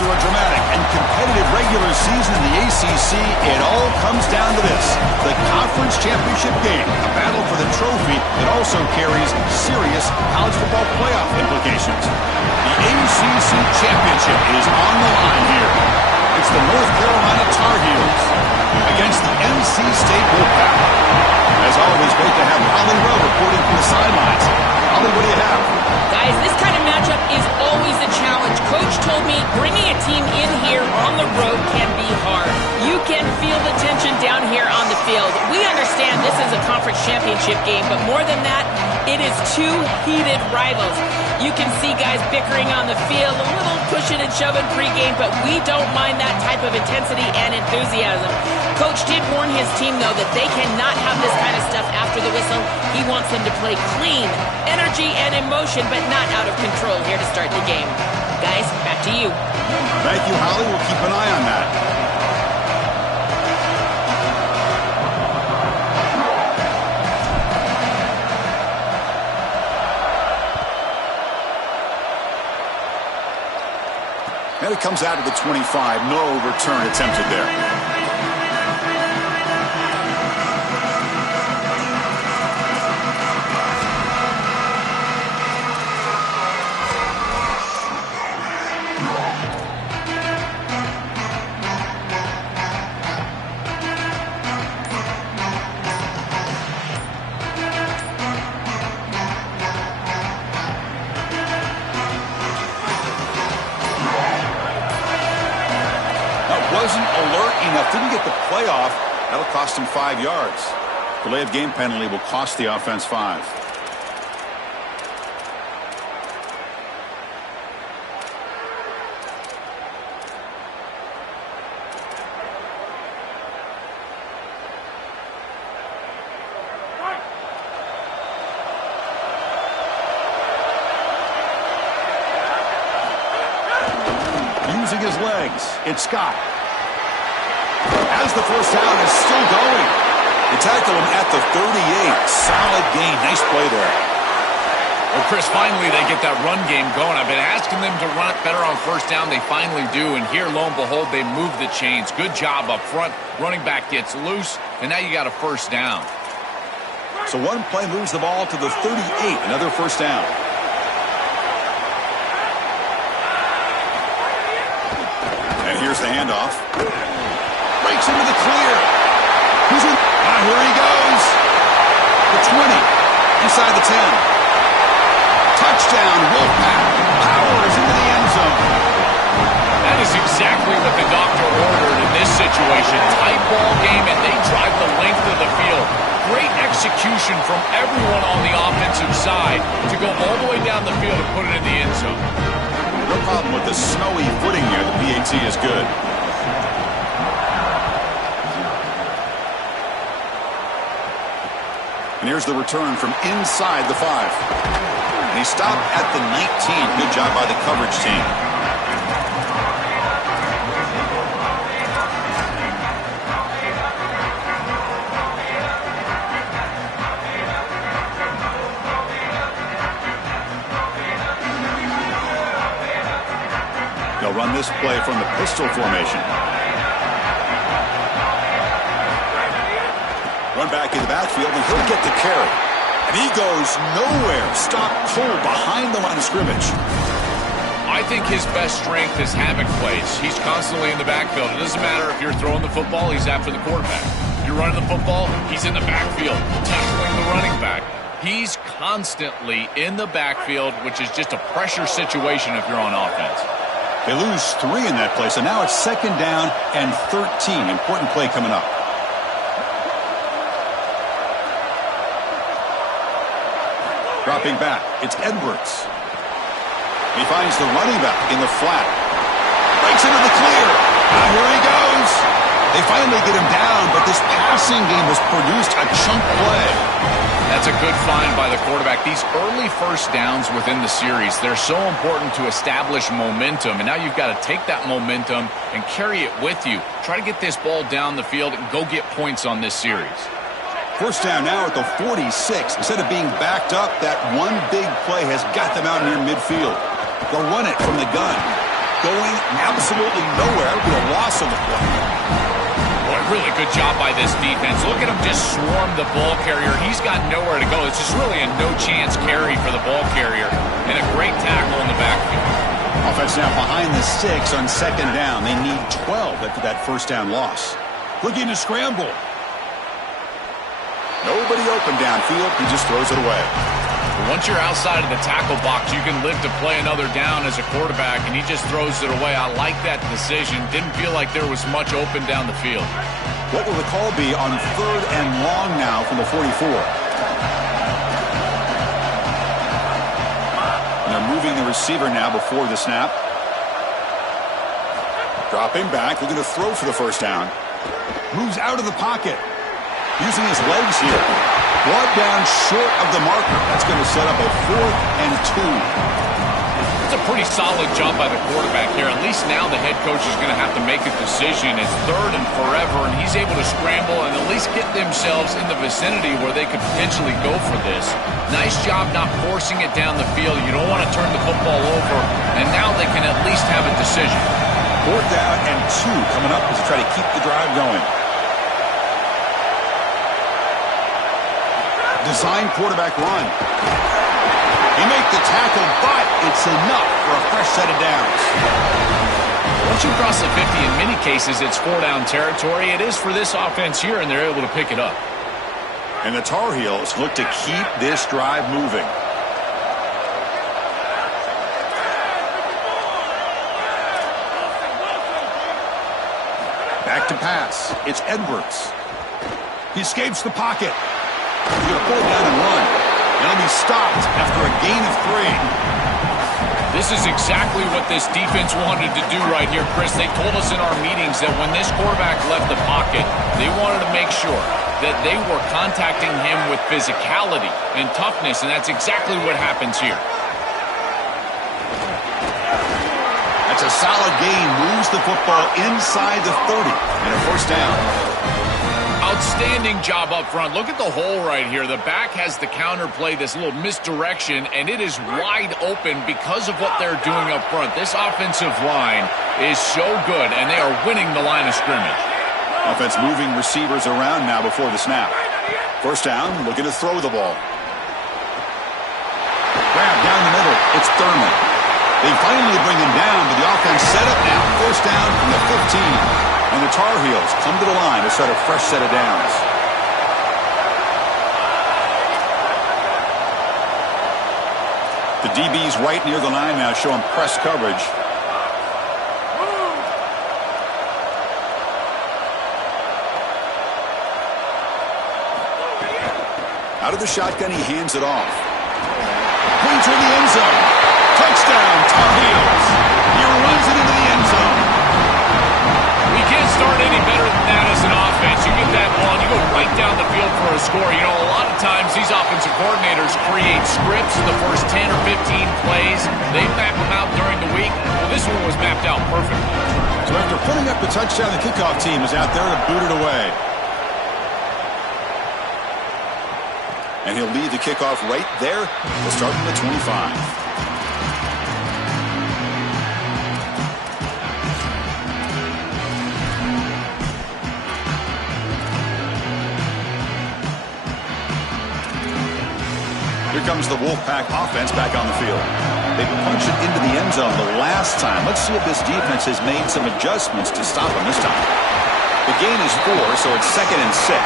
After a dramatic and competitive regular season in the ACC, it all comes down to this: the conference championship game, a battle for the trophy that also carries serious college football playoff implications. The ACC championship is on the line here. It's the North Carolina Tar Heels against the NC State Wolfpack. As always, great to have Holly Rowe reporting from the sidelines. Holly, what do you have? Guys, this kind of matchup is always a challenge. Coach told me bringing a team in here on the road can be hard. You can feel the tension down here on the field. We understand this is a conference championship game, but more than that, it is two heated rivals. You can see guys bickering on the field, a little pushing and shoving pregame, but we don't mind that type of intensity and enthusiasm. Coach did warn his team, though, that they cannot have this kind of stuff after the whistle. He wants them to play clean, energy and emotion, but not out of control here to start the game. Guys, back to you. Thank you, Holly. We'll keep an eye on that. And it comes out of the 25. No return attempted there. Wasn't alert enough, didn't get the playoff. That'll cost him 5 yards. Delay of game penalty will cost the offense 5. Using his legs, it's Scott. As the first down is still going. They tackle him at the 38. Solid gain. Nice play there. Well, Chris, finally they get that run game going. I've been asking them to run it better on first down. They finally do, and here, lo and behold, they move the chains. Good job up front. Running back gets loose, and now you got a first down. So one play moves the ball to the 38. Another first down. And here's the handoff. Breaks into the clear. Who's in? Here he goes. The 20. Inside the 10. Touchdown, Wolfpack. Powers into the end zone. That is exactly what the doctor ordered in this situation. Tight ball game, and they drive the length of the field. Great execution from everyone on the offensive side to go all the way down the field and put it in the end zone. No problem with the snowy footing here. The PAT is good. And here's the return from inside the 5. And he stopped at the 19. Good job by the coverage team. They'll run this play from the pistol formation. Run back in the backfield, and he'll get the carry. And he goes nowhere. Stop cold behind the line of scrimmage. I think his best strength is havoc plays. He's constantly in the backfield. It doesn't matter if you're throwing the football, he's after the quarterback. If you're running the football, he's in the backfield, tackling the running back. He's constantly in the backfield, which is just a pressure situation if you're on offense. They lose 3 in that play, so now it's 2nd down and 13. Important play coming up. Dropping back, it's Edwards. He finds the running back in the flat. Breaks into the clear. Here he goes. They finally get him down, but this passing game has produced a chunk play. That's a good find by the quarterback. These early first downs within the series, they're so important to establish momentum. And now you've got to take that momentum and carry it with you. Try to get this ball down the field and go get points on this series. First down now at the 46. Instead of being backed up, that one big play has got them out near midfield. They'll run it from the gun. going absolutely nowhere with a loss on the play. Boy, really good job by this defense. Look at him just swarm the ball carrier. He's got nowhere to go. This is really a no-chance carry for the ball carrier, and a great tackle in the backfield. Offense now behind the 6 on second down. They need 12 after that first down loss. Looking to scramble. Nobody open downfield. He just throws it away. Once you're outside of the tackle box, you can live to play another down as a quarterback, and he just throws it away. I like that decision. Didn't feel like there was much open down the field. What will the call be on 3rd and long now from the 44? And they're moving the receiver now before the snap. Dropping back, looking to throw for the first down. Moves out of the pocket. Using his legs here. Brought down short of the marker. That's going to set up a 4th and 2. It's a pretty solid job by the quarterback here. At least now the head coach is going to have to make a decision. It's 3rd and forever, and he's able to scramble and at least get themselves in the vicinity where they could potentially go for this. Nice job not forcing it down the field. You don't want to turn the football over, and now they can at least have a decision. 4th down and 2 coming up as they try to keep the drive going. Design quarterback run. He made the tackle, but it's enough for a fresh set of downs. Once you cross the 50, in many cases, it's 4-down territory. It is for this offense here, and they're able to pick it up. And the Tar Heels look to keep this drive moving. Back to pass. It's Edwards. He escapes the pocket. He's going to pull it down and run. And he'll be stopped after a gain of 3. This is exactly what this defense wanted to do right here, Chris. They told us in our meetings that when this quarterback left the pocket, they wanted to make sure that they were contacting him with physicality and toughness, and that's exactly what happens here. That's a solid gain. Moves the football inside the 30 and a first down. Outstanding job up front. Look at the hole right here. The back has the counter play, this little misdirection, and it is wide open because of what they're doing up front. This offensive line is so good, and they are winning the line of scrimmage. Offense moving receivers around now before the snap. First down, looking to throw the ball. Grab down the middle. It's Thurman. They finally bring him down, but the offense set up now. First down from the 15. And the Tar Heels come to the line to start a fresh set of downs. The DB's right near the line now, showing press coverage. Out of the shotgun, he hands it off. Points in the end zone. Touchdown, Tar Heels. He runs it into the end zone. You can't start any better than that as an offense. You get that ball, and you go right down the field for a score. You know, a lot of times these offensive coordinators create scripts the first 10 or 15 plays. They map them out during the week. Well, this one was mapped out perfectly. So after putting up the touchdown, the kickoff team is out there to boot it away. And he'll lead the kickoff right there. We'll start from the 25. Here comes the Wolfpack offense back on the field. They punched it into the end zone the last time. Let's see if this defense has made some adjustments to stop them this time. The gain is 4, so it's 2nd and 6.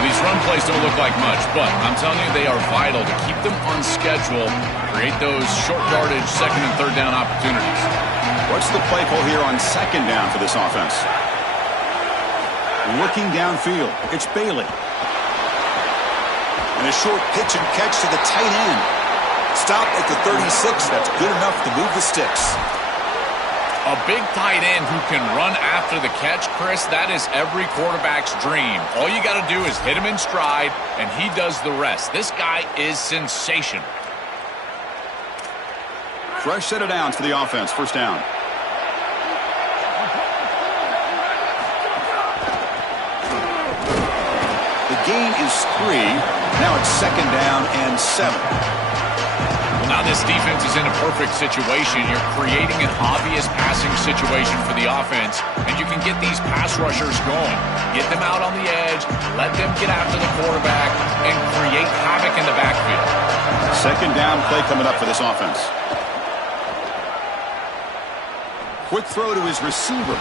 These run plays don't look like much, but I'm telling you, they are vital to keep them on schedule, create those short yardage 2nd and 3rd down opportunities. What's the play call here on 2nd down for this offense? Looking downfield, it's Bailey. And a short pitch and catch to the tight end. Stop at the 36. That's good enough to move the sticks. A big tight end who can run after the catch, Chris, that is every quarterback's dream. All you got to do is hit him in stride, and he does the rest. This guy is sensational. Fresh set of downs for the offense. First down. The gain is 3. Now it's 2nd down and 7. Now this defense is in a perfect situation. You're creating an obvious passing situation for the offense, and you can get these pass rushers going. Get them out on the edge, let them get after the quarterback, and create havoc in the backfield. Second down play coming up for this offense. Quick throw to his receiver.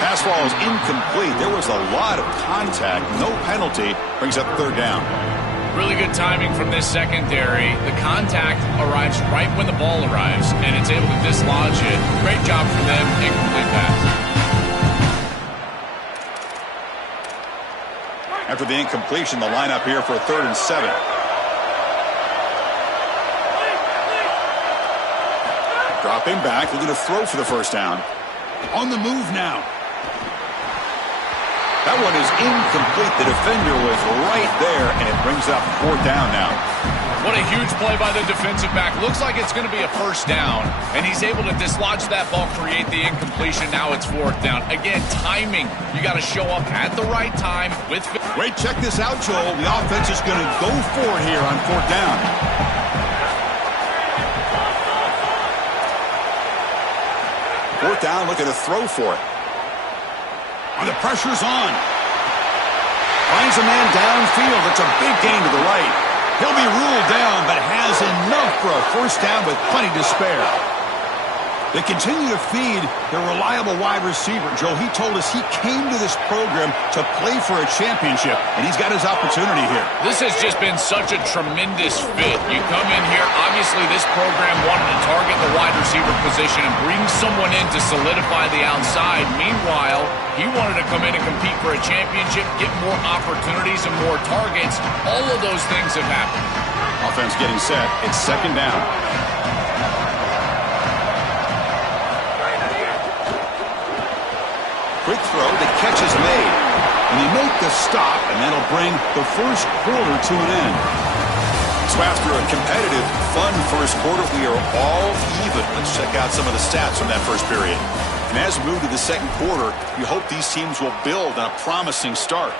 Pass ball is incomplete. There was a lot of contact. No penalty. Brings up third down. Really good timing from this secondary. The contact arrives right when the ball arrives, and it's able to dislodge it. Great job from them. Incomplete pass. After the incompletion, the lineup here for a 3rd and 7. Dropping back, looking to throw for the first down. On the move now. That one is incomplete. The defender was right there, and it brings up 4th down now. What a huge play by the defensive back. Looks like it's going to be a first down, and he's able to dislodge that ball, create the incompletion. Now it's 4th down. Again, timing. You got to show up at the right time. Wait, check this out, Joel. The offense is going to go for it here on 4th down. Fourth down, looking to throw for it. And the pressure's on. Finds a man downfield. It's a big gain to the right. He'll be ruled down, but has enough for a first down with plenty to spare. They continue to feed their reliable wide receiver. Joe, he told us he came to this program to play for a championship, and he's got his opportunity here. This has just been such a tremendous fit. You come in here, obviously this program wanted to target the wide receiver position and bring someone in to solidify the outside. Meanwhile, he wanted to come in and compete for a championship, get more opportunities and more targets. All of those things have happened. Offense getting set. It's 2nd down. Quick throw, the catch is made. And they make the stop, and that'll bring the first quarter to an end. So after a competitive, fun first quarter, we are all even. Let's check out some of the stats from that first period. And as we move to the second quarter, you hope these teams will build on a promising start.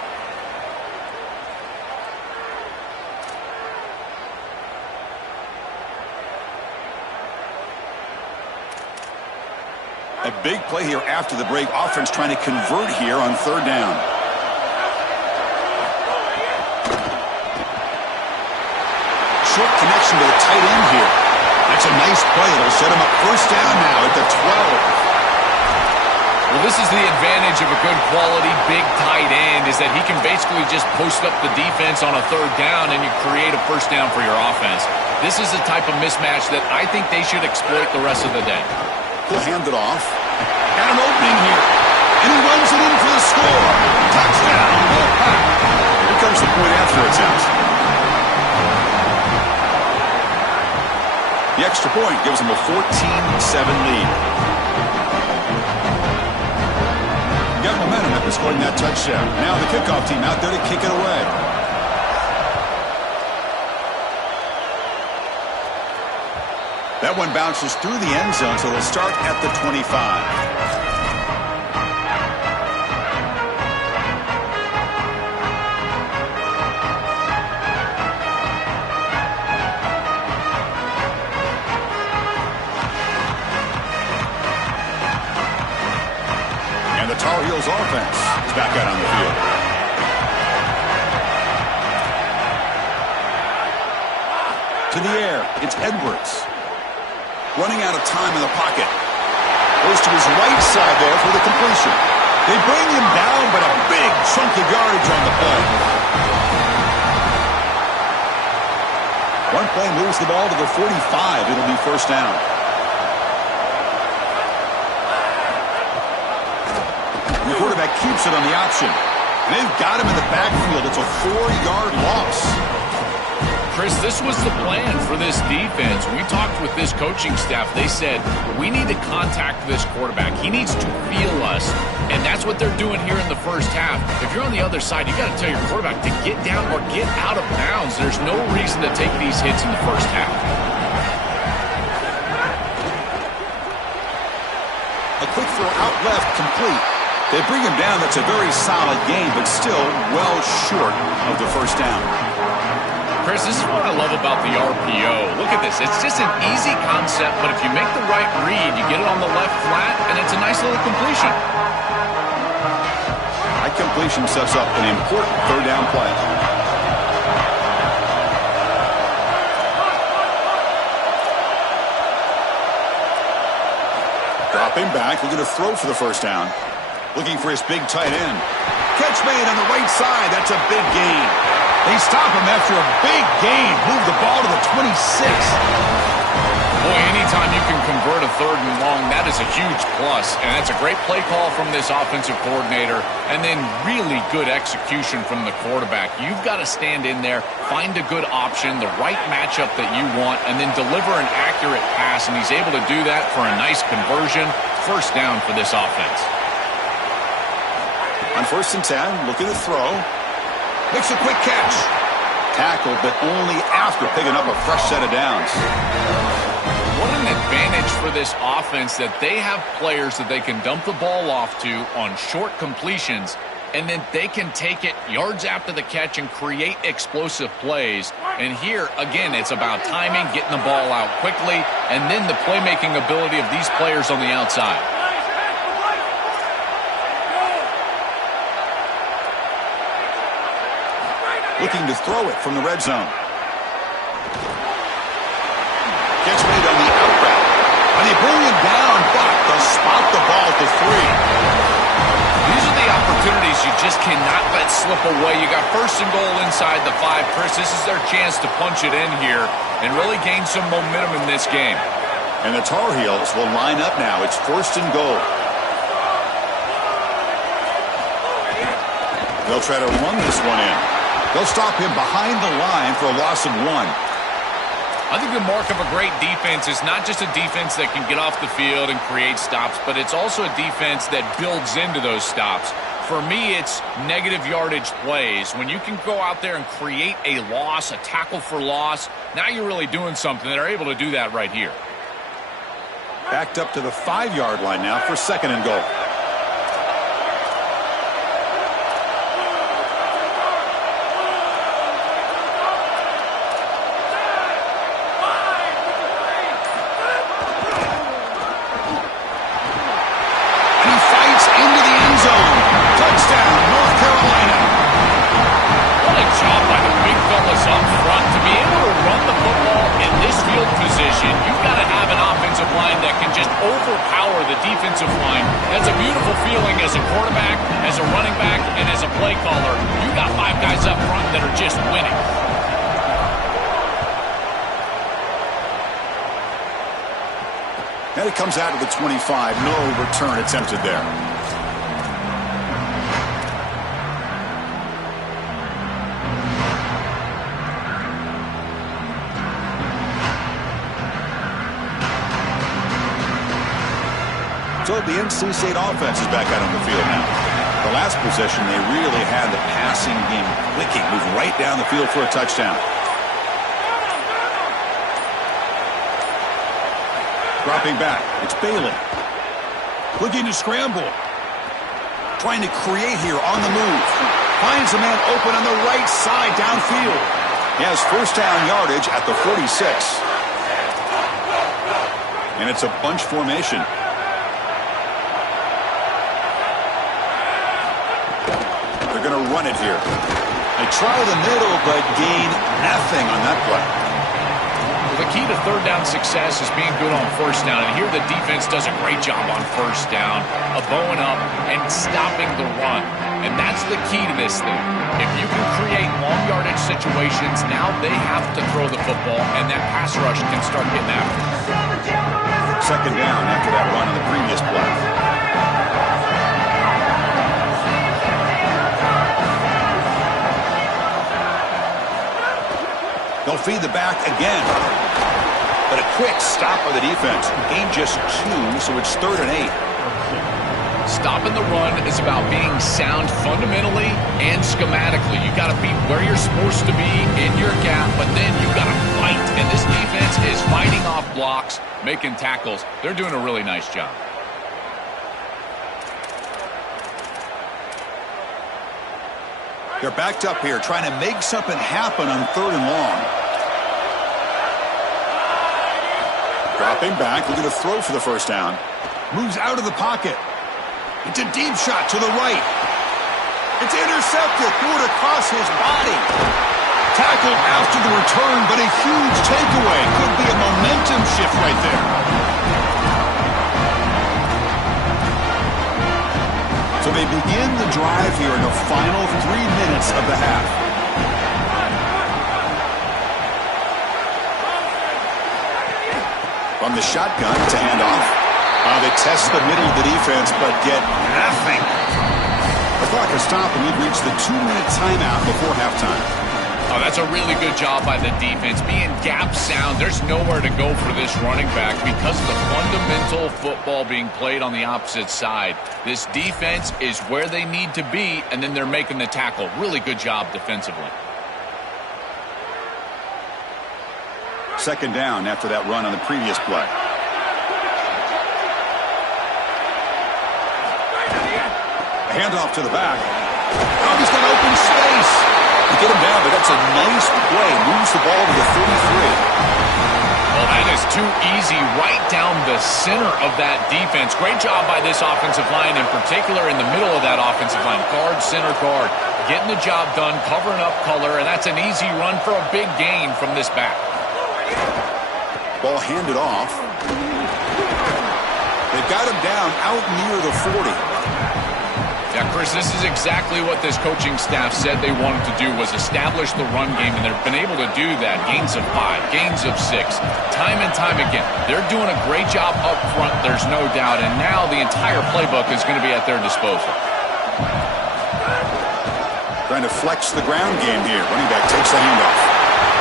A big play here after the break. Offense trying to convert here on 3rd down. Short connection to the tight end here. That's a nice play. It'll set him up first down now at the 12. Well, this is the advantage of a good quality big tight end, is that he can basically just post up the defense on a 3rd down and you create a first down for your offense. This is the type of mismatch that I think they should exploit the rest of the day. He'll hand it off. Got an opening here. And he runs it in for the score. Touchdown. Here comes the point after it sounds. The extra point gives them a 14-7 lead. Got momentum after scoring that touchdown. Now the kickoff team out there to kick it away. That one bounces through the end zone, so it'll start at the 25. And the Tar Heels offense is back out on the field. To the air, it's Edwards. Running out of time in the pocket. Goes to his right side there for the completion. They bring him down, but a big chunk of yardage on the play. One play moves the ball to the 45. It'll be first down. The quarterback keeps it on the option. And they've got him in the backfield. It's a 4-yard loss. Chris, this was the plan for this defense. We talked with this coaching staff. They said, we need to contact this quarterback. He needs to feel us. And that's what they're doing here in the first half. If you're on the other side, you got to tell your quarterback to get down or get out of bounds. There's no reason to take these hits in the first half. A quick throw out left, complete. They bring him down. That's a very solid game, but still well short of the first down. Chris, this is what I love about the RPO. Look at this. It's just an easy concept, but if you make the right read, you get it on the left flat, and it's a nice little completion. That completion sets up an important third down play. Dropping back, looking to throw for the first down. Looking for his big tight end. Catch made on the right side. That's a big gain. They stop him after a big gain. Move the ball to the 26. Boy, anytime you can convert a third and long, that is a huge plus. And that's a great play call from this offensive coordinator. And then really good execution from the quarterback. You've got to stand in there, find a good option, the right matchup that you want, and then deliver an accurate pass. And he's able to do that for a nice conversion. First down for this offense. On 1st and 10, looking to throw. Makes a quick catch. Tackled, but only after picking up a fresh set of downs. What an advantage for this offense that they have players that they can dump the ball off to on short completions, and then they can take it yards after the catch and create explosive plays. And here, again, it's about timing, getting the ball out quickly, and then the playmaking ability of these players on the outside. Looking to throw it from the red zone. Catch made on the out route. And they bring him down, but they'll spot the ball to 3. These are the opportunities you just cannot let slip away. You got 1st and goal inside the 5. Chris, this is their chance to punch it in here and really gain some momentum in this game. And the Tar Heels will line up now. It's 1st and goal. They'll try to run this one in. They'll stop him behind the line for a loss of 1. I think the mark of a great defense is not just a defense that can get off the field and create stops, but it's also a defense that builds into those stops. For me, it's negative yardage plays. When you can go out there and create a loss, a tackle for loss, now you're really doing something. They're able to do that right here. Backed up to the 5-yard line now for 2nd and goal. Overpower the defensive line. That's a beautiful feeling as a quarterback, as a running back, and as a play caller. You got 5 guys up front that are just winning. And it comes out of the 25. No return attempted there. So the NC State offense is back out on the field now. The last possession, they really had the passing game clicking, moved right down the field for a touchdown. Dropping back, it's Bailey. Looking to scramble. Trying to create here on the move. Finds a man open on the right side downfield. He has 1st down yardage at the 46. And it's a bunch formation. Going to run it here. They try the middle, but gain nothing on that play. Well, the key to third down success is being good on 1st down, and here the defense does a great job on 1st down of bowing up and stopping the run, and that's the key to this thing. If you can create long yardage situations, now they have to throw the football, and that pass rush can start getting after it. 2nd down after that run on the previous play. They'll feed the back again. But a quick stop by the defense. Gain just 2, so it's 3rd and 8. Stopping the run is about being sound fundamentally and schematically. You got to be where you're supposed to be in your gap, but then you got to fight. And this defense is fighting off blocks, making tackles. They're doing a really nice job. They're backed up here trying to make something happen on 3rd and long. Dropping back, looking to throw for the first down. Moves out of the pocket. It's a deep shot to the right. It's intercepted. Threw it across his body. Tackled after the return, but a huge takeaway. Could be a momentum shift right there. So they begin the drive here in the final 3 minutes of the half. From the shotgun to hand off. They test the middle of the defense, but get nothing. The clock has stopped, and we've reached the 2-minute timeout before halftime. Oh, that's a really good job by the defense. Being gap sound, there's nowhere to go for this running back because of the fundamental football being played on the opposite side. This defense is where they need to be, and then they're making the tackle. Really good job defensively. Second down after that run on the previous play. Handoff to the back. Oh, he's got open space. To get him down, but that's a nice play. Moves the ball to the 33. Well, that is too easy right down the center of that defense. Great job by this offensive line, in particular in the middle of that offensive line. Guard, center guard. Getting the job done, covering up color, and that's an easy run for a big gain from this back. Ball handed off. They've got him down out near the 40. Yeah, Chris, this is exactly what this coaching staff said they wanted to do, was establish the run game, and they've been able to do that. Gains of 5, gains of 6, time and time again. They're doing a great job up front, there's no doubt, and now the entire playbook is going to be at their disposal. Trying to flex the ground game here. Running back takes the handoff.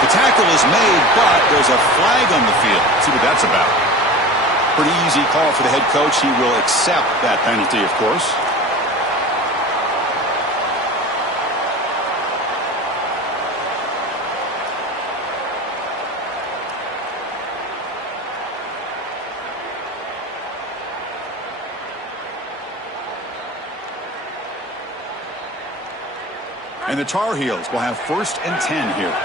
The tackle is made, but there's a flag on the field. Let's see what that's about. Pretty easy call for the head coach. He will accept that penalty, of course. And the Tar Heels will have 1st and 10 here.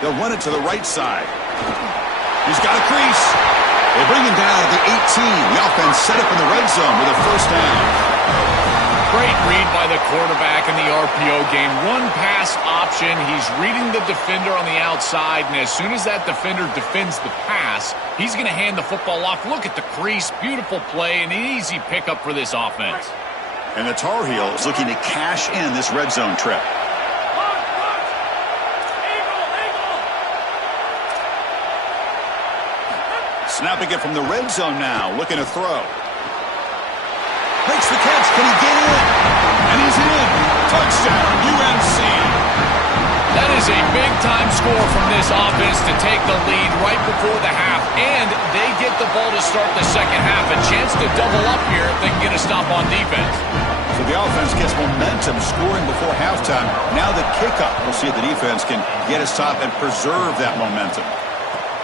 They'll run it to the right side. He's got a crease. They bring him down at the 18. The offense set up in the red zone with a first down. Great read by the quarterback in the RPO game. One pass option. He's reading the defender on the outside, and as soon as that defender defends the pass, he's going to hand the football off. Look at the crease. Beautiful play, and an easy pickup for this offense. And the Tar Heels looking to cash in this red zone trip. Snapping it from the red zone now, looking to throw. Makes the catch. Can he get in? And he's in. Touchdown, UNC. That is a big-time score from this offense to take the lead right before the half, and they get the ball to start the second half. A chance to double up here if they can get a stop on defense. So the offense gets momentum, scoring before halftime. Now the kickoff. We'll see if the defense can get a stop and preserve that momentum.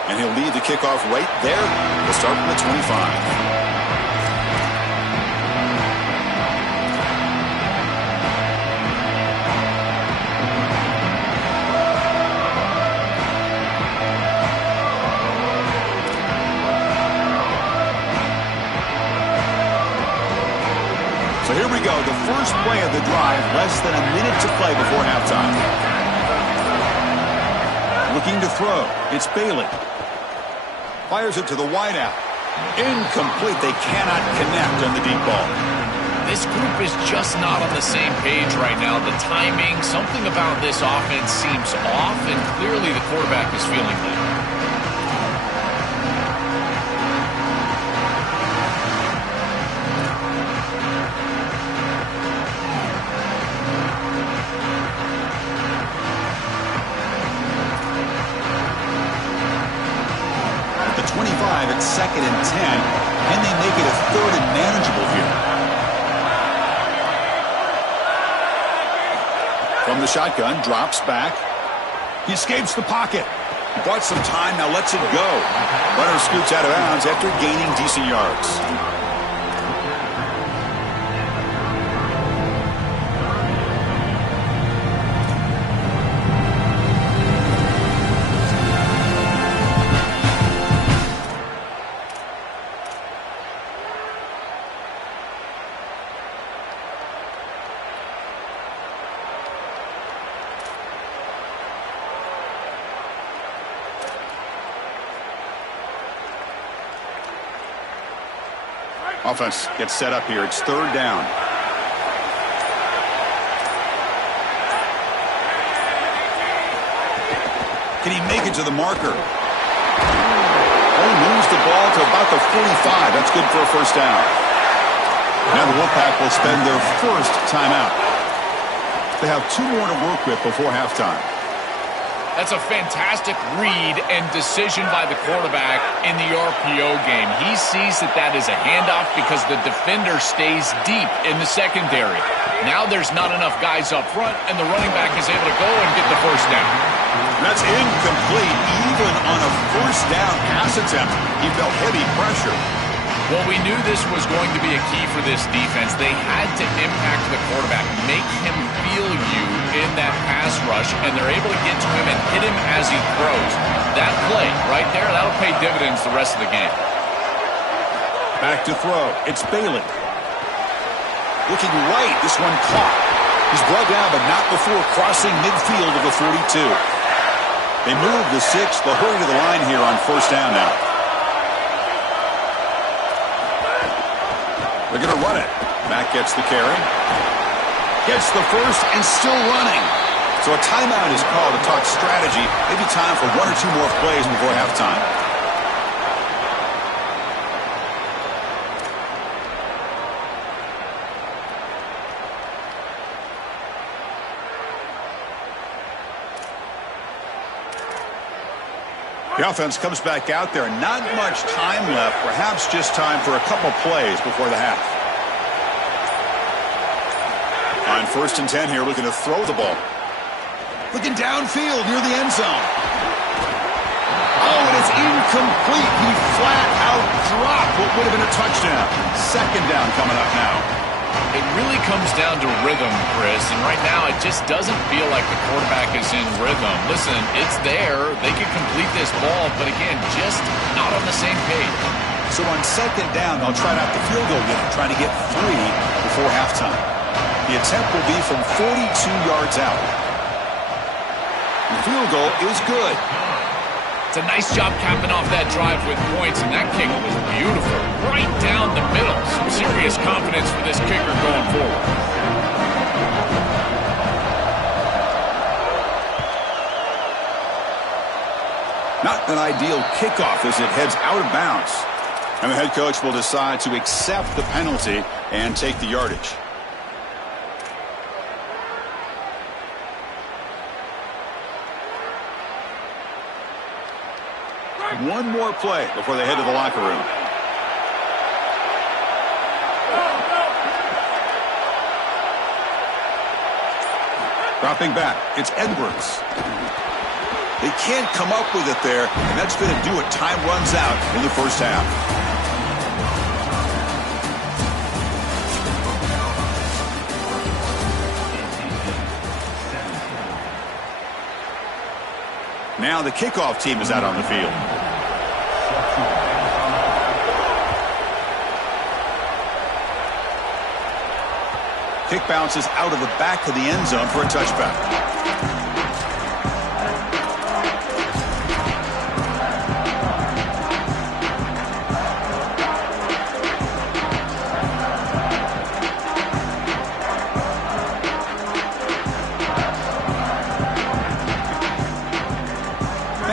And he'll lead the kickoff right there. We'll start from the 25. So here we go, the first play of the drive, less than a minute to play before halftime. Looking to throw, it's Bailey. Fires it to the wideout. Incomplete, they cannot connect on the deep ball. This group is just not on the same page right now. The timing, something about this offense seems off, and clearly the quarterback is feeling that. At the 25, it's 2nd and 10, and they make it a 3rd and manageable here. From the shotgun, drops back. He escapes the pocket. He bought some time, now lets it go. Runner scoots out of bounds after gaining decent yards. Offense gets set up here. It's third down. Can he make it to the marker? He moves the ball to about the 45. That's good for a first down. Now the Wolfpack will spend their first timeout. They have 2 more to work with before halftime. That's a fantastic read and decision by the quarterback in the RPO game. He sees that is a handoff because the defender stays deep in the secondary. Now there's not enough guys up front, and the running back is able to go and get the first down. That's incomplete. Even on a first down pass attempt, he felt heavy pressure. Well, we knew this was going to be a key for this defense. They had to impact the quarterback, make him feel you in that pass rush, and they're able to get to him and hit him as he throws. That play right there, that'll pay dividends the rest of the game. Back to throw. It's Bailey. Looking right. This one caught. He's brought down, but not before crossing midfield of the 42. They move the 6. They'll hurry to the line here on first down now. They're going to run it. Mack gets the carry. Gets the first and still running. So a timeout is called to talk strategy. Maybe time for 1 or 2 more plays before halftime. The offense comes back out there. Not much time left. Perhaps just time for a couple plays before the half. On first and 10 here, looking to throw the ball. Looking downfield near the end zone. Oh, and it's incomplete. He flat out dropped what would have been a touchdown. Second down coming up now. It really comes down to rhythm, Chris, and right now it just doesn't feel like the quarterback is in rhythm. Listen, it's there. They can complete this ball, but again, just not on the same page. So on second down, they'll try out the field goal unit, trying to get 3 before halftime. The attempt will be from 42 yards out. The field goal is good. It's a nice job capping off that drive with points, and that kick was beautiful. Right down the middle. Some serious confidence for this kicker going forward. Not an ideal kickoff as it heads out of bounds. And the head coach will decide to accept the penalty and take the yardage. One more play before they head to the locker room. Dropping back, it's Edwards. They can't come up with it there, and that's going to do it. Time runs out in the first half. Now the kickoff team is out on the field. Kick bounces out of the back of the end zone for a touchback.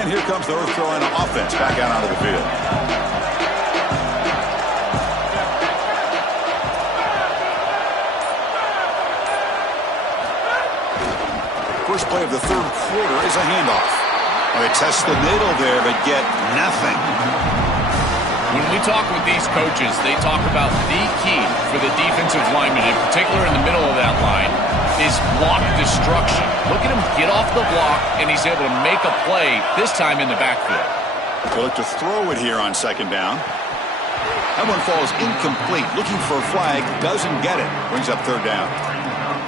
And here comes the North Carolina offense back out onto the field. First play of the third quarter is a handoff. Well, they test the middle there, but get nothing. When we talk with these coaches, they talk about the key for the defensive lineman, in particular in the middle of that line, is block destruction. Look at him get off the block, and he's able to make a play, this time in the backfield. They'll look to throw it here on second down. That one falls incomplete. Looking for a flag, doesn't get it. Brings up third down.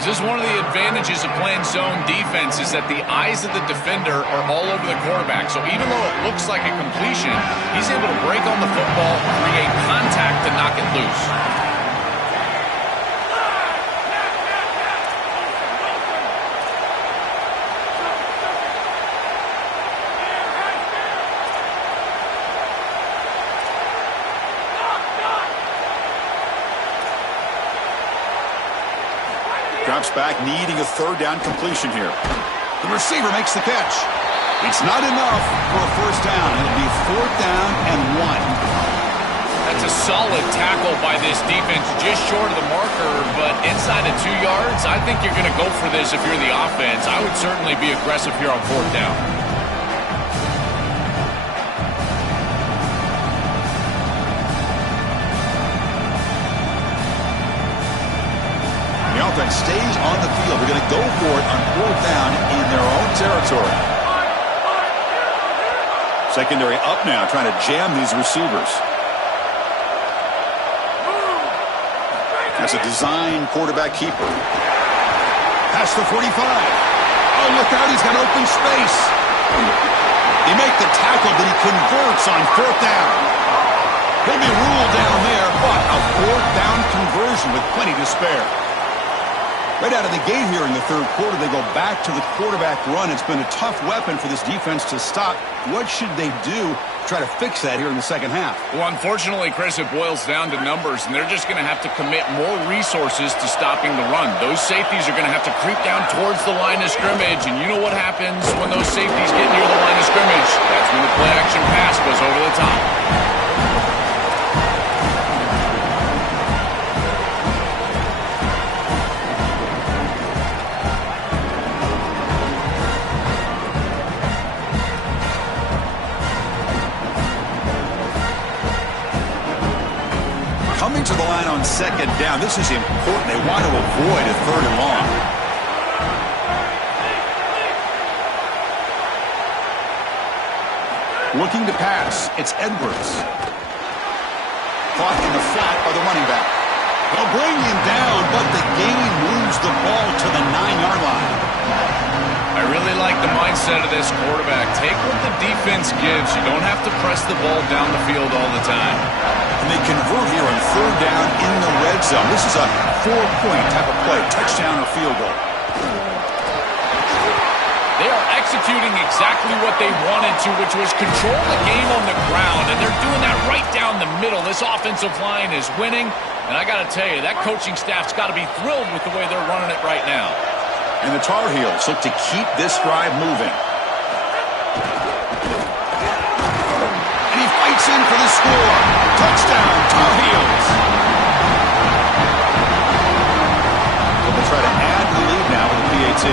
This is one of the advantages of playing zone defense is that the eyes of the defender are all over the quarterback. So even though it looks like a completion, he's able to break on the football, create contact to knock it loose. Drops back, needing a third down completion here. The receiver makes the catch. It's not enough for a first down. It'll be 4th down and 1. That's a solid tackle by this defense, just short of the marker, but inside of 2 yards, I think you're going to go for this if you're the offense. I would certainly be aggressive here on 4th down. The offense stays on the field. They're going to go for it on 4th down in their own territory. Secondary up now, trying to jam these receivers. That's a design quarterback keeper. Past the 45. Oh, look out, he's got open space. They make the tackle, but he converts on 4th down. He'll be ruled down there, but a 4th down conversion with plenty to spare. Right out of the gate here in the third quarter, they go back to the quarterback run. It's been a tough weapon for this defense to stop. What should they do to try to fix that here in the second half? Well, unfortunately, Chris, it boils down to numbers, and they're just going to have to commit more resources to stopping the run. Those safeties are going to have to creep down towards the line of scrimmage, and you know what happens when those safeties get near the line of scrimmage. That's when the play-action pass goes over the top. Coming to the line on 2nd down. This is important. They want to avoid a 3rd and long. Looking to pass. It's Edwards. Caught in the flat by the running back. They'll bring him down, but the gain moves the ball to the 9-yard line. I really like the mindset of this quarterback. Take what the defense gives. You don't have to press the ball down the field all the time. And they convert here on 3rd down in the red zone. This is a 4-point type of play, touchdown or field goal. They are executing exactly what they wanted to, which was control the game on the ground, and they're doing that right down the middle. This offensive line is winning, and I got to tell you, that coaching staff's got to be thrilled with the way they're running it right now. And the Tar Heels look to keep this drive moving. And he fights in for the score. Touchdown, Tar Heels. They'll try to add the lead now with the PAT.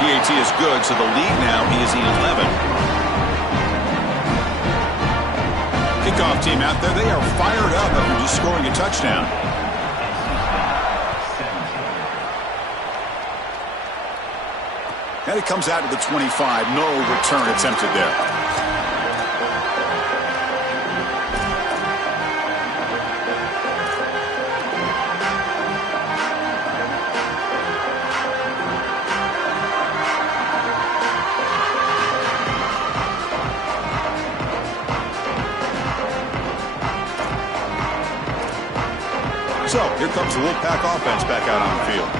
PAT is good, so the lead now is 11. Kickoff team out there, they are fired up after just scoring a touchdown. And it comes out to the 25. No return attempted there. So, here comes the Wolfpack offense back out on the field.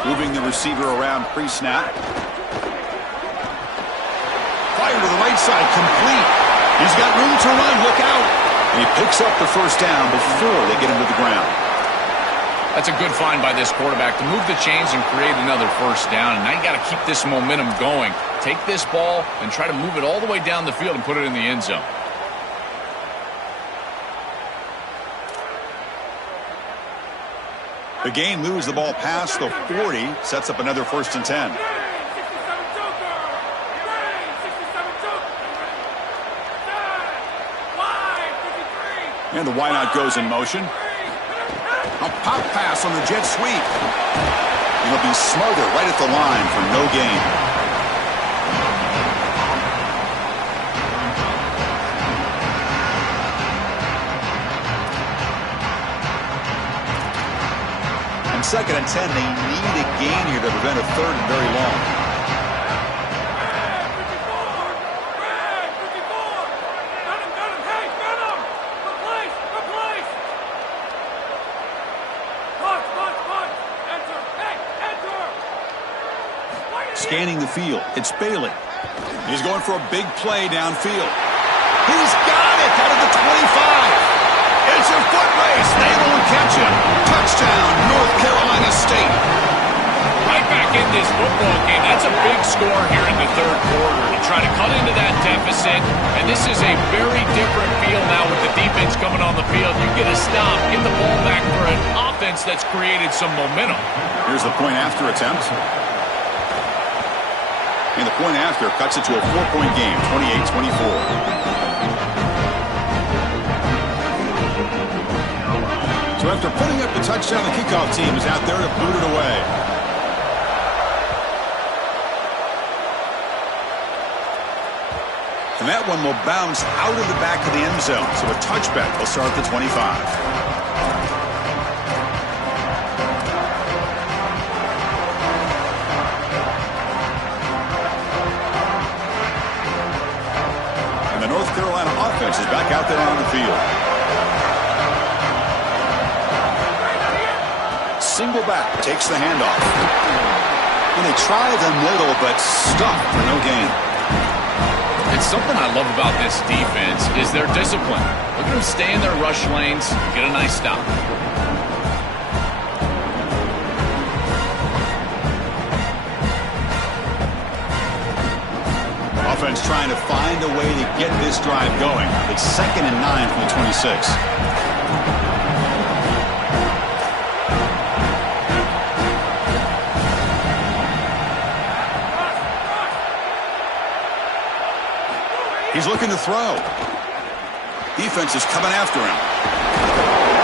Moving the receiver around pre-snap. Fire to the right side, complete. He's got room to run, look out. And he picks up the first down before they get him to the ground. That's a good find by this quarterback to move the chains and create another first down. And now you got to keep this momentum going. Take this ball and try to move it all the way down the field and put it in the end zone. The gain moves the ball past the 40, sets up another 1st and 10. And the wideout goes in motion. A pop pass on the jet sweep. It'll be smothered right at the line for no gain. On 2nd and 10, they need a gain here to prevent a 3rd and very long. Scanning the field, it's Bailey. He's going for a big play downfield. He's got it out of the 25. Defensive foot race. They won't catch him. Touchdown, North Carolina State. Right back in this football game. That's a big score here in the third quarter to try to cut into that deficit. And this is a very different feel now with the defense coming on the field. You get a stop, get the ball back for an offense that's created some momentum. Here's the point after attempt. And the point after cuts it to a 4-point game, 28-24. So after putting up the touchdown, the kickoff team is out there to boot it away. And that one will bounce out of the back of the end zone. So a touchback will start at the 25. North Carolina offense is back out there on the field. Single back takes the handoff. And they try the middle, but stuck for no gain. It's something I love about this defense is their discipline. Look at them stay in their rush lanes, get a nice stop. Offense trying to find a way to get this drive going. It's 2nd and 9 from the 26. He's looking to throw. Defense is coming after him.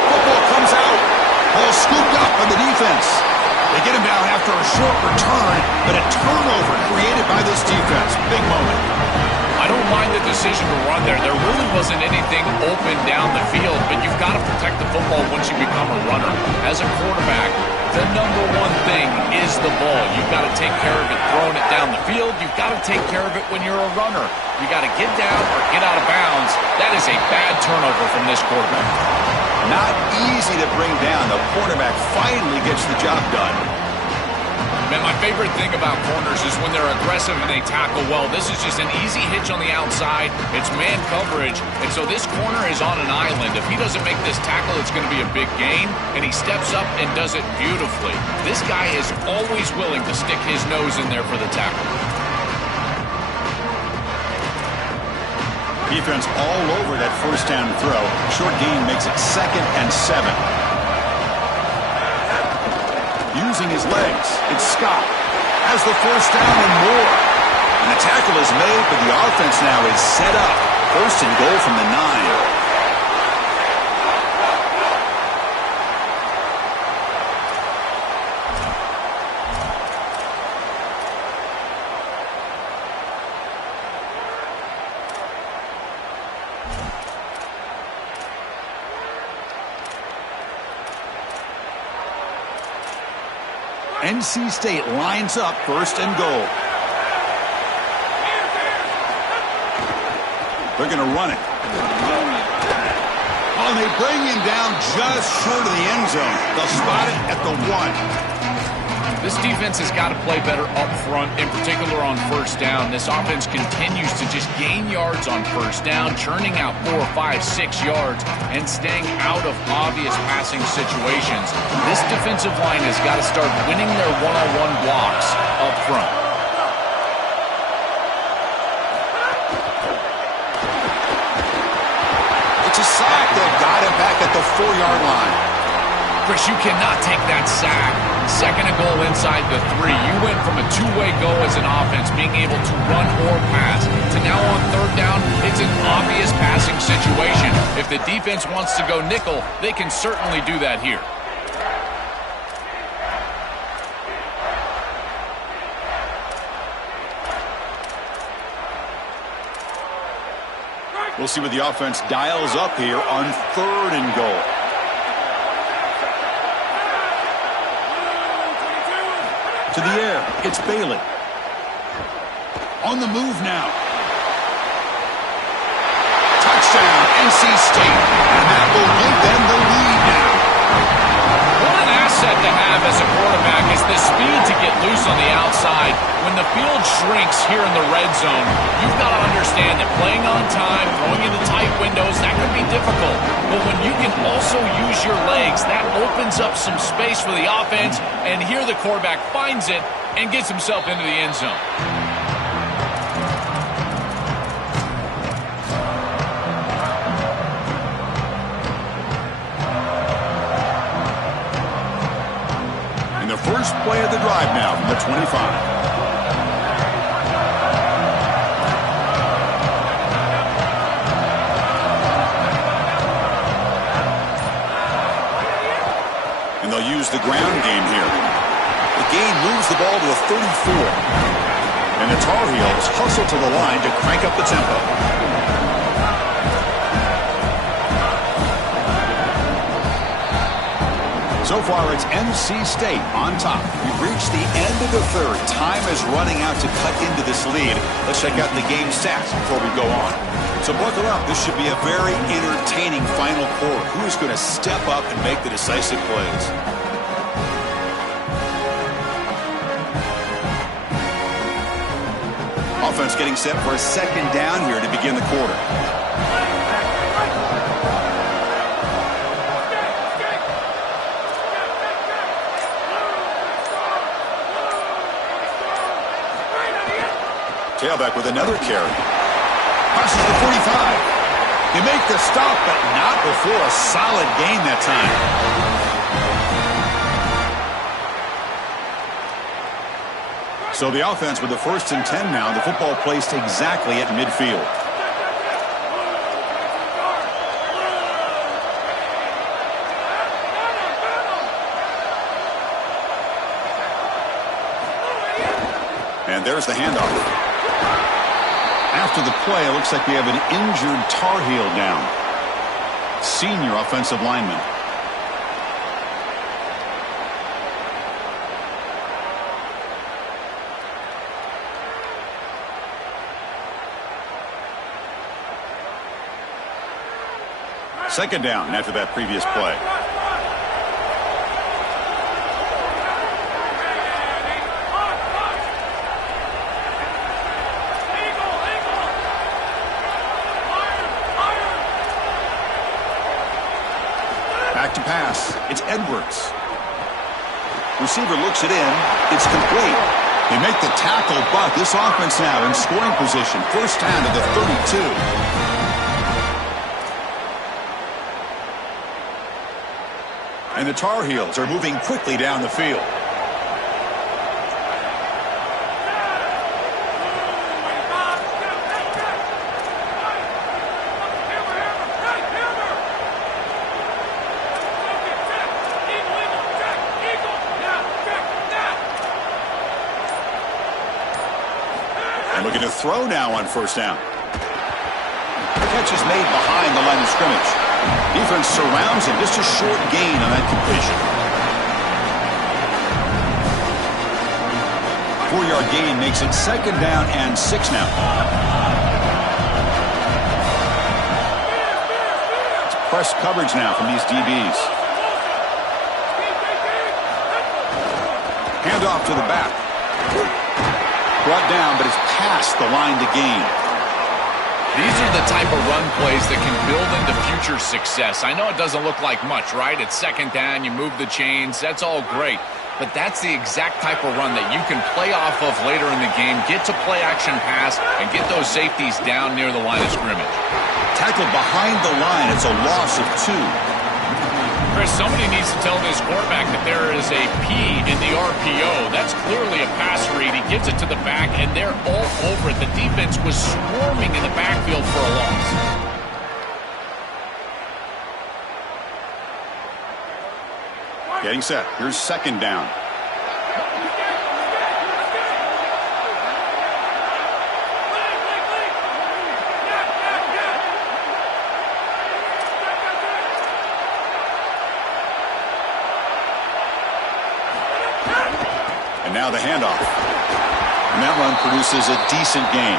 Football comes out. Ball scooped up by the defense. They get him down after a short return, but a turnover created by this defense. Big moment. I don't mind the decision to run there. There really wasn't anything open down the field, but you've got to protect the football once you become a runner. As a quarterback, the number one thing is the ball. You've got to take care of it throwing it down the field. You've got to take care of it when you're a runner. You got to get down or get out of bounds. That is a bad turnover from this quarterback. Not easy to bring down. The quarterback finally gets the job done. Man, my favorite thing about corners is when they're aggressive and they tackle well. This is just an easy hitch on the outside. It's man coverage. And so this corner is on an island. If he doesn't make this tackle, it's going to be a big gain. And he steps up and does it beautifully. This guy is always willing to stick his nose in there for the tackle. Defense all over that first down throw. Short gain makes it 2nd and 7. Using his legs, it's Scott. Has the first down and more. And the tackle is made, but the offense now is set up. 1st and goal from the 9. NC State lines up 1st and goal. They're going to run it. Oh, and they bring him down just short of the end zone. They'll spot it at the 1. This defense has got to play better up front, in particular on first down. This offense continues to just gain yards on first down, churning out 4, 5, 6 yards, and staying out of obvious passing situations. This defensive line has got to start winning their one-on-one blocks up front. It's a sack that got him back at the 4-yard line. Chris, you cannot take that sack. 2nd and goal inside the 3. You went from a two-way go as an offense, being able to run or pass, to now on 3rd down, it's an obvious passing situation. If the defense wants to go nickel, they can certainly do that here. We'll see what the offense dials up here on 3rd and goal. To the air, it's Bailey. On the move now. Touchdown, NC State. And that will give them the lead now. What an asset to have as a quarterback is the speed to get loose on the outside. When the field shrinks here in the red zone, you've got to understand that playing on time, throwing into tight windows, that can be difficult. But when you can also use your legs, that opens up some space for the offense. And here the quarterback finds it and gets himself into the end zone. In the first play of the drive now from the 25. And they'll use the ground game here. The gain moves the ball to the 34. And the Tar Heels hustle to the line to crank up the tempo. So far, it's NC State on top. We've reached the end of the third. Time is running out to cut into this lead. Let's check out the game stats before we go on. So buckle up. This should be a very entertaining final quarter. Who is going to step up and make the decisive plays? Offense getting set for a second down here to begin the quarter. Tailback with another carry. Passes the 45. They make the stop, but not before a solid gain that time. So the offense with the 1st and 10 now. The football placed exactly at midfield. And there's the handoff. After the play, it looks like we have an injured Tar Heel down. Senior offensive lineman. Second down after that previous play. To pass. It's Edwards. Receiver looks it in. It's complete. They make the tackle, but this offense now in scoring position. First down to the 32. And the Tar Heels are moving quickly down the field. Looking to throw now on first down. The catch is made behind the line of scrimmage. Defense surrounds him. Just a short gain on that completion. 4-yard gain makes it second down and 6 now. It's press coverage now from these DBs. Hand off to the back. Brought down, but it's past the line to gain. These are the type of run plays that can build into future success. I know it doesn't look like much, right? It's second down, you move the chains, that's all great. But that's the exact type of run that you can play off of later in the game, get to play action pass, and get those safeties down near the line of scrimmage. Tackled behind the line, it's a loss of 2. Chris, somebody needs to tell this quarterback that there is a P in the RPO. That's clearly a pass read. He gives it to the back, and they're all over it. The defense was swarming in the backfield for a loss. Getting set. Here's second down. Now the handoff. And that run produces a decent gain.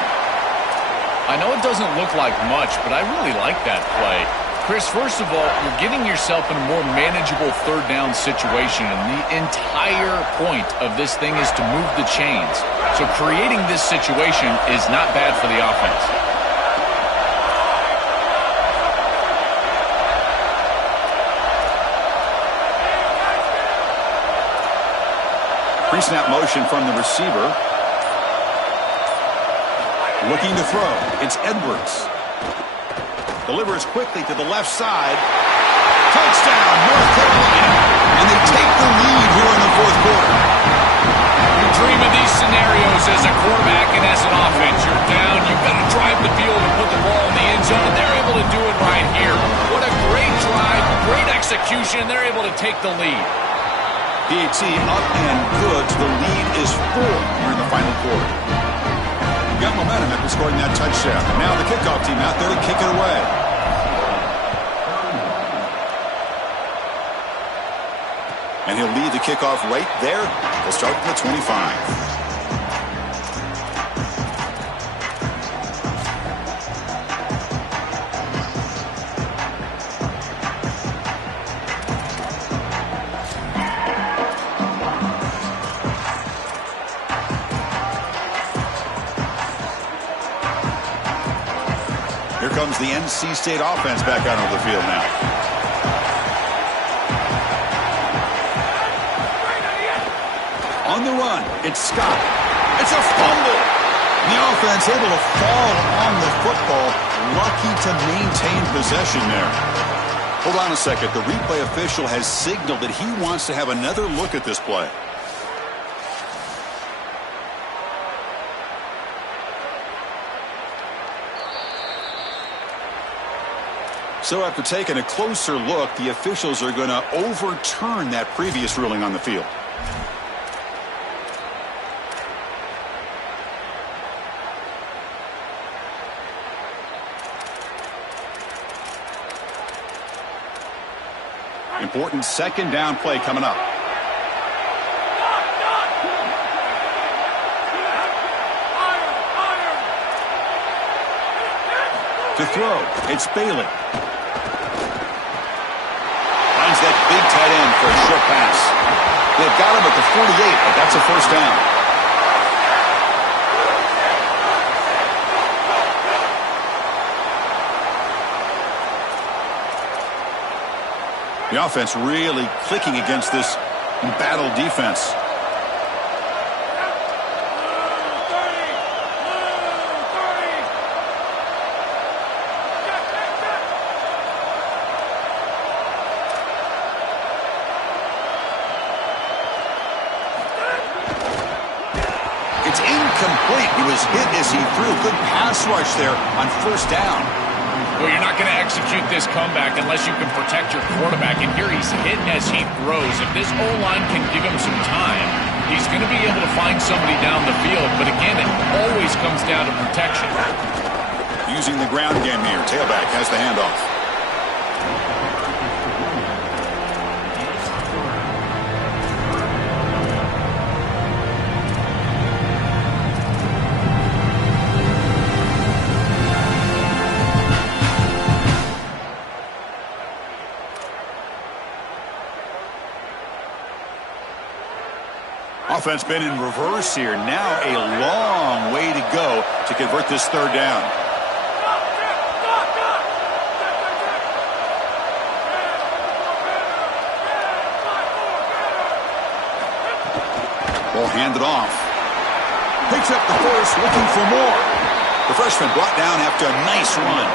I know it doesn't look like much, but I really like that play. Chris, first of all, you're getting yourself in a more manageable third down situation, and the entire point of this thing is to move the chains. So creating this situation is not bad for the offense. Pre-snap motion from the receiver. Looking to throw. It's Edwards. Delivers quickly to the left side. Touchdown, North Carolina. And they take the lead here in the fourth quarter. You dream of these scenarios as a quarterback and as an offense. You're down, you've got to drive the field and put the ball in the end zone, and they're able to do it right here. What a great drive, great execution. They're able to take the lead. PAT up and good. The lead is 4 here in the final quarter. Got momentum after scoring that touchdown. Now the kickoff team out there to kick it away. And he'll lead the kickoff right there. They'll start from the 25. Here comes the NC State offense back out onto the field now. On the run, it's Scott. It's a fumble. The offense able to fall on the football. Lucky to maintain possession there. Hold on a second. The replay official has signaled that he wants to have another look at this play. So after taking a closer look, the officials are going to overturn that previous ruling on the field. Important second down play coming up. To throw, it's Bailey. Finds that big tight end for a short pass. They've got him at the 48, but that's a first down. The offense really clicking against this embattled defense. It's incomplete. He was hit as he threw. Good pass rush there on first down. Well, you're not going to execute this comeback unless you can protect your quarterback. And here he's hit as he throws. If this O-line can give him some time, he's going to be able to find somebody down the field. But again, it always comes down to protection. Using the ground game here. Tailback has the handoff. Offense been in reverse here. Now a long way to go to convert this third down. Ball handed off. Picks up the first, looking for more. The freshman brought down after a nice run.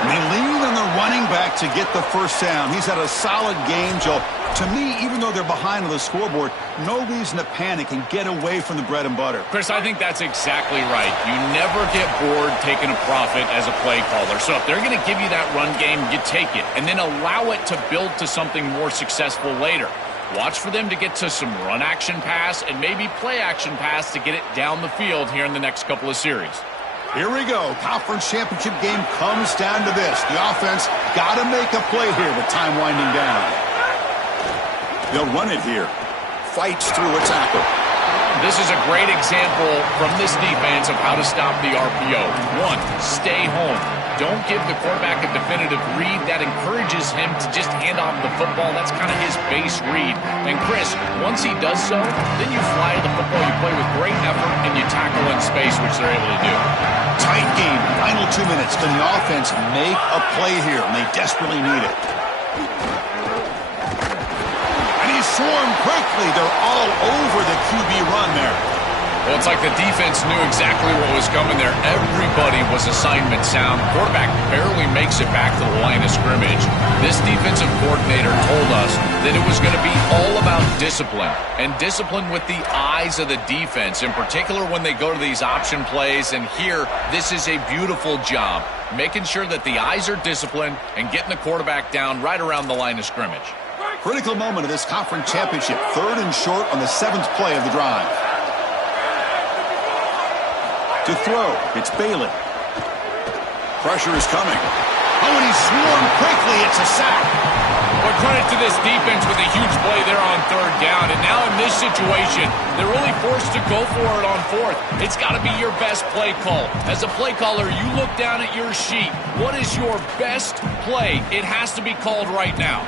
And they lean on the running back to get the first down. He's had a solid game, Joe. To me, even though they're behind on the scoreboard, no reason to panic and get away from the bread and butter. Chris, I think that's exactly right. You never get bored taking a profit as a play caller. So if they're going to give you that run game, you take it. And then allow it to build to something more successful later. Watch for them to get to some run action pass and maybe play action pass to get it down the field here in the next couple of series. Here we go. Conference championship game comes down to this. The offense got to make a play here with time winding down. They'll run it here. Fights through a tackle. This is a great example from this defense of how to stop the RPO. 1, stay home. Don't give the quarterback a definitive read. That encourages him to just hand off the football. That's kind of his base read. And Chris, once he does so, then you fly to the football, you play with great effort, and you tackle in space, which they're able to do. Tight game. Final 2 minutes. Can the offense make a play here? And they desperately need it. And he's swarmed quickly. They're all over the QB run there. Well, it's like the defense knew exactly what was coming there. Everybody was assignment sound. Quarterback barely makes it back to the line of scrimmage. This defensive coordinator told us that it was going to be all about discipline, and discipline with the eyes of the defense, in particular when they go to these option plays. And here, this is a beautiful job, making sure that the eyes are disciplined and getting the quarterback down right around the line of scrimmage. Critical moment of this conference championship. 3rd and short on the 7th play of the drive. To throw, it's Bailey. Pressure is coming. Oh, and he's swarmed quickly. It's a sack. But credit to this defense with a huge play there on 3rd down. And now in this situation, they're really forced to go for it on 4th. It's got to be your best play call. As a play caller, you look down at your sheet. What is your best play? It has to be called right now.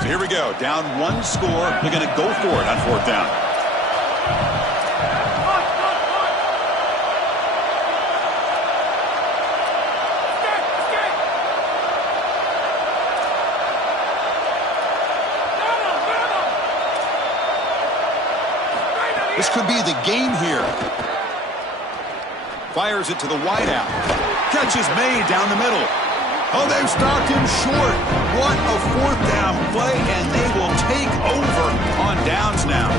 So here we go. Down 1 score. They're going to go for it on 4th down. This could be the game here. Fires it to the wideout. Catch is made down the middle. Oh, they've stopped him short. What a 4th down play, and they will take over on downs now.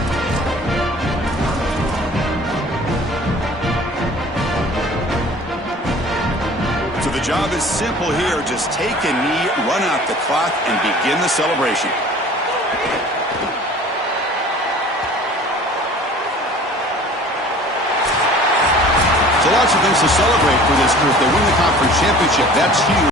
So the job is simple here. Just take a knee, run out the clock, and begin the celebration. So lots of things to celebrate for this group. They win the conference championship. That's huge.